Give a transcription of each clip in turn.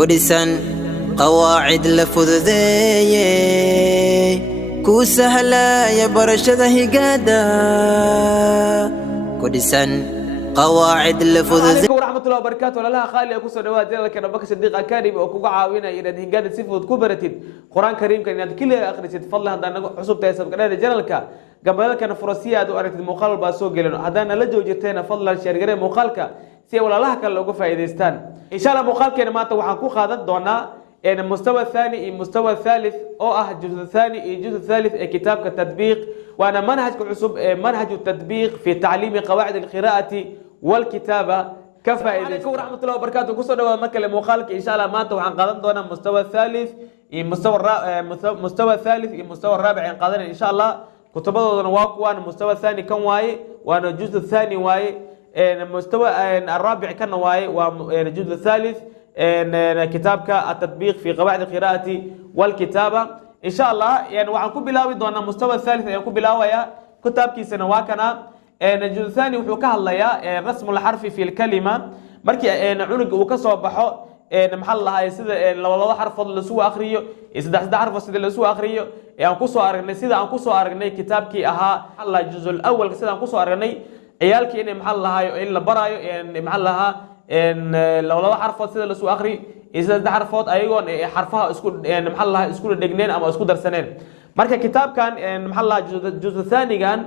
كوديسان قواعد لفذذي كو سهلا يا برشده هيقادا كوديسان قواعد لفذذي. عليكم ورحمة الله وبركاته. ولا خالي أكو سنوات جلك أنا بك صديق أكاديمي أكو عاوينا إلى هيقادا سيفود كبرتين قرآن كريم كان يد كل أخرجت فضله هذا حسب تيسب كنا جلك قبل كان فرنسية أدو أردت المقال باسوق لنا هذا لجو جتنا فضل الشرقة مقالك سي ولا الله كان لوقف فايدستان إن شاء الله مقال كان ما توحكو خاضت دونا إن المستوى الثاني المستوى الثالث أو الجزء الثاني الجزء الثالث كتاب التطبيق وأنا منهج حسب منهج التطبيق في تعليم قواعد القراءة والكتابة كفى. عليكم ورحمة الله وبركاته. كسر مكة مقالك إن شاء الله ما توحن قاضت دونا المستوى الثالث المستوى الثالث المستوى الرابع قاضنا إن شاء الله كتبنا واقوى المستوى الثاني كم واي وأنا الجزء الثاني واي المستوى الرابع كان واي والجزء الثالث كتابك التطبيق في قواعد القراءة والكتابة إن شاء الله يعني وعنكم بلاوي دون المستوى الثالث يكون بلاوي كتابك سنواكنا الجزء الثاني وحكاها الله يا رسم الحرف في الكلمة مركي عنق وكسر بحو محلها يسد لو الله حرف لسوء آخريه يسد حرف سد لسوء آخريه يعني كسر أرجني سيد عن كسر أرجني كتابك أها الله الجزء الأول سيد عن كسر أرجني عيالك إن محلها إلا برايو يعني محلها إن لو الله حرف سد لسوء آخري يسد حرفات أيوة حرفها اسكول يعني محلها اسكول دجنين أما اسكول درسنين مركي كتاب كان محلها الجزء الثاني كان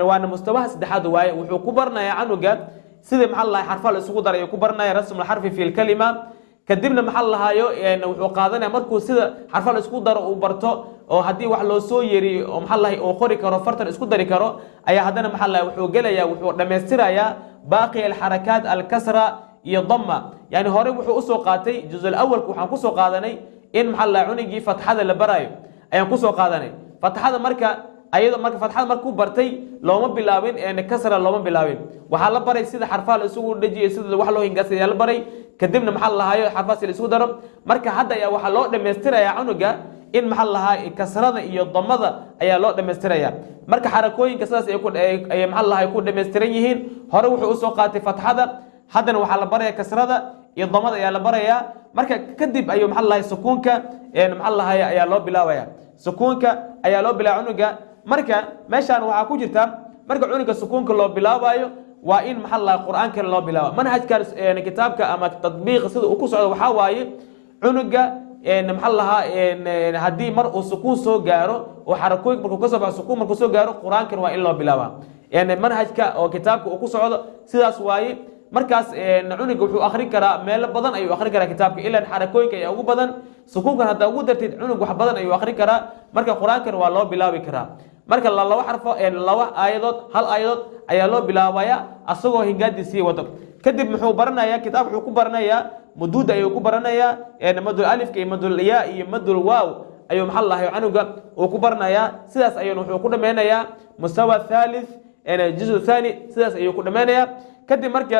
وانا مستوى سدحاد واي وحو كبرنا يا عنوجا سيده محل حرفها la isugu daray كبرنا رسم الحرف في الكلمه kadibna maxal lahayo wuxuu qaadanaya markuu sida xarfa la isku daro uu barto oo hadii wax loo soo yeeri oo maxal lahay oo qori karo fartan isku dari karo ayaa hadana maxal lahay wuxuu galaya wuxuu dhameystiraya baaqi al harakat al kasra iyo dhamma yani hore wuxuu soo qaatay juz al awwal waxaan ku soo qaadanay in maxal lahay cunigi fathada la barayo ayaan ku soo qaadanay fathada marka ayadoo marka fatxada markuu bartay looma bilaabin kasra looma bilaabin waxa la baray sida xarfaha la isugu dhajiyo sida wax loo hingaasay la baray kadibna maxal lahayo xarfaha la isugu daro marka hadda ayaa waxa loo dhameystiraya cunuga in maxal lahaa kasrada iyo damada ayaa loo dhameystiraya marka xarakooyinka sidaas ay maxal lahaa ku dhameystiran yihiin hore wuxuu u soo qaatay fatxada haddana waxa la baraya kasrada iyo damada ayaa la baraya marka kadib ayuu maxal lahaa sukuunka maxal lahaa ayaa loo bilaabaya sukuunka ayaa loo bilaabaya cunuga marka meeshan waxa ku jirta marka cunuga sukuunka loo bilaabayo waa in maxal la quraanka loo bilaabo manhajka kitaabka ama tatbiiq sida uu ku socdo waxa waaye cunuga maxal laha hadii mar uu sukuun soo gaaro oo xarakooyin markuu ka soo baxo sukuun markuu soo gaaro quraanka waa in loo bilaaba manhajka oo kitaabka uu ku socdo sidaas waaye markaas cunuga wuxuu akhrin karaa meel badan ayuu akhrin karaa kitaabka ilaa xarakooyinka ay ugu badan sukuunkan hadda ugu dartid cunug wax badan ayuu akhrin karaa marka quraanka waa loo bilaabi karaa marka laba xarfo laba aayadood hal aayadood ayaa loo bilaabaya asagoo hingaadisii wado kadib muxuu baranayaa kitaab wuxuu ku baranayaa muduud ayuu ku baranayaa madul alifka iyo madul ya iyo madul waaw ayuu maxal lahayo canuga uu ku baranayaa sidaas ayuu wuxuu ku dhameynayaa mustawa thalith juz'u thani sidaas ayuu ku dhameynayaa kadib marka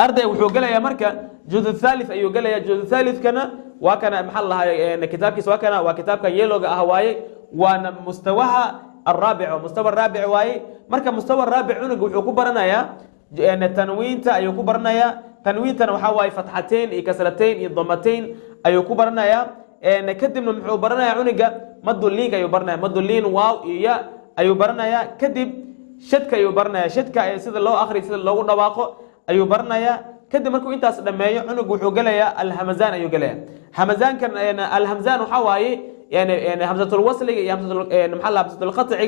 arday wuxuu galayaa marka juz'u thalith ayuu galayaa juz'u thalith kana waa kana maxal lahayo kitaabkiisa waa kana waa kitaabka yeelooga ah waaye وانا مستواها الرابع مستوى الرابع واي marka مستوى الرابع cunug wuxuu ku baranayaa tanwiinta ayuu ku baranayaa tanwiintana waxa way fatxateen iyo kasrateen iyo dhammateen ayuu ku baranayaa kadibna wuxuu baranayaa cunuga madulliin ayuu baranayaa madulliin waaw iyo ayuu baranayaa kadib shadka ayuu baranayaa shadka sida loo akhriyo sida loogu dhawaaqo ayuu baranayaa kadib markuu intaas dhameeyo cunug wuxuu galayaa alhamzaan ayuu galayaa hamzaan alhamzaan waxa waaye يعني همزة الوصل يا محل همزة القطع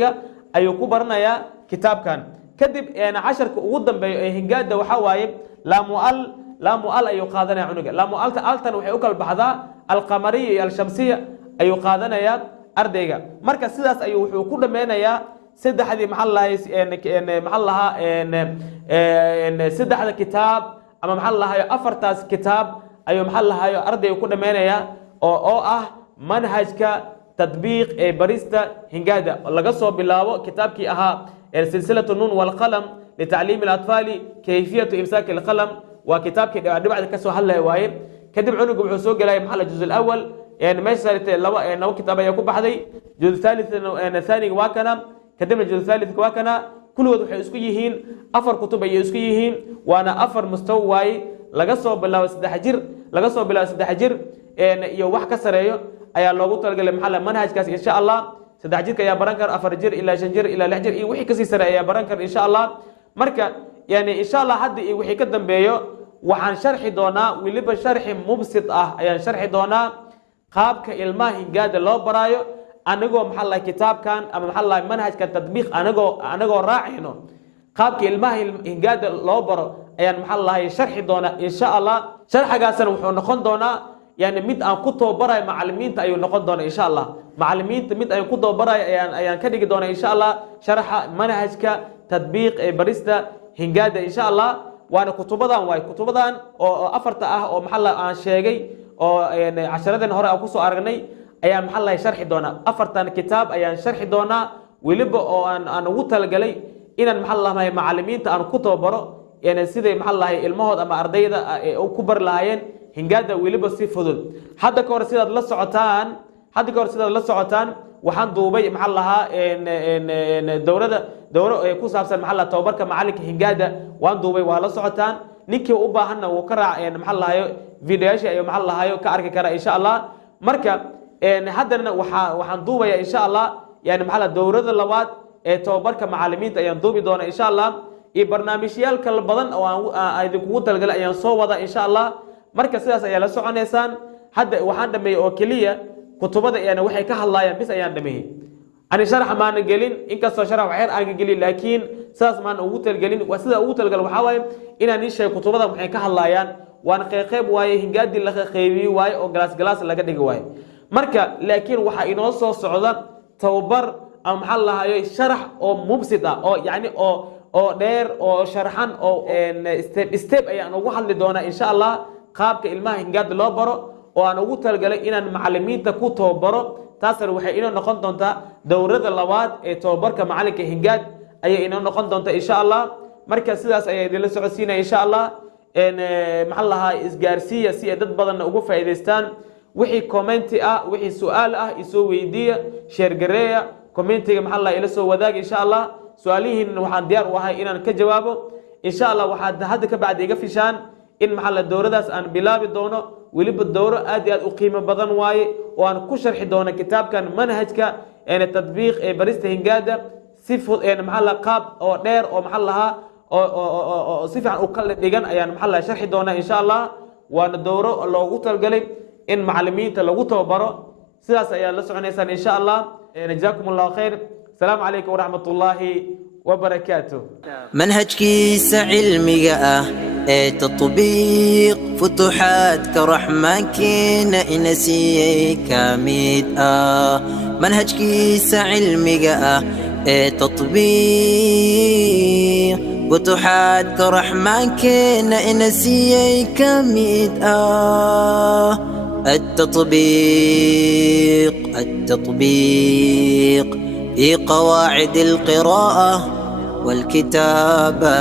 أيو كبرنا يا كتاب كان كذب يعني 10 قدام بهنجاد وحواي لا مؤل أيو قادنا عنق لا مؤل ألتن وحيوكل بحذا القمرية الشمسية أيو قادنا يا أرديجا مركز سداس أيو كل منا يا سد هذه محلها يعني محلها إن سد هذا كتاب أما محلها أفرتاس كتاب أيو محلها أردي وكل منا يا أو منهجك تطبيق بريستا هنجادا لغا سو بلاو كتابكي اها سلسله النون والقلم لتعليم الاطفال كيفيه امساك القلم وكتابكي بعد كسو هلا واي كدب عنق وحو سو غلاي محل الجزء الاول يعني ما صارت لو كتاب يكون بحدي الجزء الثالث ثاني واكنا كدبنا الجزء الثالث واكنا كل وحي اسكو يهين افر كتب اي اسكو يهين وانا افر مستوى واي laga soo bilaabo 3 jir iyo wax ka sareeyo ayaa loogu talagalay maxaa la manhajkaas insha Allah 3 jirka ayaa baran kara 4 jir ilaa 5 jir ilaa 6 jir iyo wixii ka sii sareeyo ayaa baran kara insha Allah marka yani insha Allah hadda iyo wixii ka dambeeyo waxaan sharxi doonaa wiliba sharxi mubsid ah ayaan sharxi doonaa qaabka ilmaha hingaada loo baraayo anagoo maxaa la kitaabkan ama maxaa la manhajka tadbiiq anagoo raacino qaabka ilmaha hingaada loo baro ayaan maxaa la sharxi doonaa insha Allah sharxagaasna wuxuu noqon doonaa yani mid aan ku tababaray macallimiinta ayuu noqon doonaa insha Allah macallimiinta mid aan ku tababaray ayaan ka dhigi doonaa insha Allah sharxa manhajka tadbiiq ee barista hingaada insha Allah waana kutubadan oo afarta ah oo maxaa la aan sheegay oo casharadan hore aan ku soo aragnay ayaa maxaa la sharxi doonaa afartan kitaab ayaan sharxi doonaa waliba oo aan ugu talagalay inaan maxaa la macallimiinta aan ku tababaro yani sidii maxaa la ilmahooda ama ardayda ku bar lahaayeen hingaada waliba si fudud hadda ka hor sidaad la socotaan waxaan duubay maxaa lahaa dowro ku saabsan maxaa la tababarka macalinka hingaada waan duubay waa la socotaan ninkii u baahanna wuu ka raac maxaa lahayo videoyaasha ayo maxaa lahayo ka arki kara insha Allah marka haddana waxaan duubaya insha Allah yani maxaa la dowrada labaad ee tababarka macallimiinta ayaan duubi doona insha Allah iyo barnaamijyaal kala badan oo aan idinku talagalay ayaan soo wada insha Allah marka sidaas ayaa la soconaysaan hadda waxaan dhameeyay oo kaliya kutubada yani waxay ka hadlayaan bis ayaan dhameeyay ani sharax maan gelin inkastoo sharax waxyar aan gelin laakiin sidaas maan ugu talgelin waa sida ugu talgal waxa waaye inaan ii sheego kutubada waxay ka hadlayaan waan qeyb waaye hingaadi la qeybiyo waaye oo glass laga dhigi waaye marka laakiin waxa inoo soo socda tababar ama maxaa la hayo sharax oo mubsid ah oo yani oo dheer oo sharxan oo step ayaan ugu hadli doonaa insha Allah qaabka ilmaha hingaada loo baro oo aan ugu talagalay inaan macallimiinta ku tababaro taasna waxay inoo noqon doontaa dowrada labaad ee tababarka macalinka hingaad ayay inoo noqon doontaa insha Allah marka sidaas ayay idin la socodsiinaa insha Allah maxaa la isgaarsiiya si dad badan ugu faa'iideystaan wixii comment ah wixii su'aal ah isoo weydiiya share gareeya commentiga maxaa la ila soo wadaag insha Allah su'aalihiin waxaan diyaar u ahay inaan ka jawaabo insha Allah waxaad hadda ka bacdi iga fishaan in maxaa la dowradaas aan bilaabi doono waliba dowro aad iyo aad u qiimo badan waaye oo aan ku sharxi doono kitaabkan manhajka tadbiiq ee barista hingaada si maxaa la qaab oo dheer oo maxaa lahaa oo si fiican u kala dhigan ayaan maxaa la sharxi doonaa insha Allah waana dowro loogu talagalay in macallimiinta lagu tababaro sidaas ayaa la soconaysaan insha Allah jazaakumullahu khayr salaamu calaykum waraxmatullaahi وبركاته منهج كيس علمي تطبيق فتوحات كرحمن كينا إنسي كاميد منهج كيس علمي تطبيق فتوحات كرحمن كينا إنسي كاميد التطبيق في قواعد القراءة والكتابة.